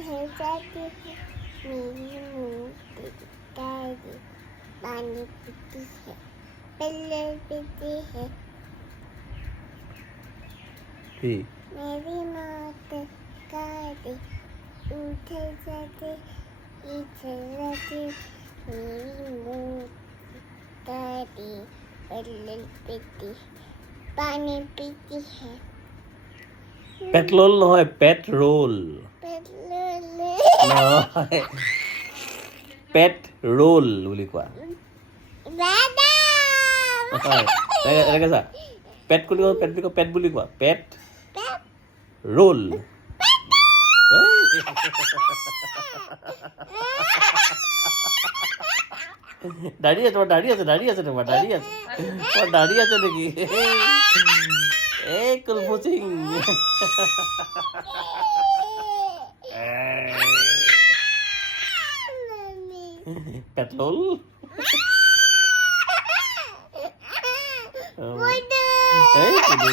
उधर जाती है मेरी मूर्ति दादी पानी पीती है पल्ले पीती है কি मेरी मौत दादी उधर जाती इधर जाती मेरी मूर्ति दादी पल्ले पीती पानी पीती है পেট্রোল নহয় পেট্রোল पल्ले নহয় পেট ৰোল বুলি কোৱা दादा হয় এনেকে চা পেট বুলি কোৱা পেট বুলি কোৱা পেট ৰোল দাড়ি আছে দাড়ি আছে দাড়ি আছে তোমাৰ দাড়ি আছে তোমাৰ দাড়ি আছে নাকি এই কুলফু সিং পেট্ৰোল Water. এই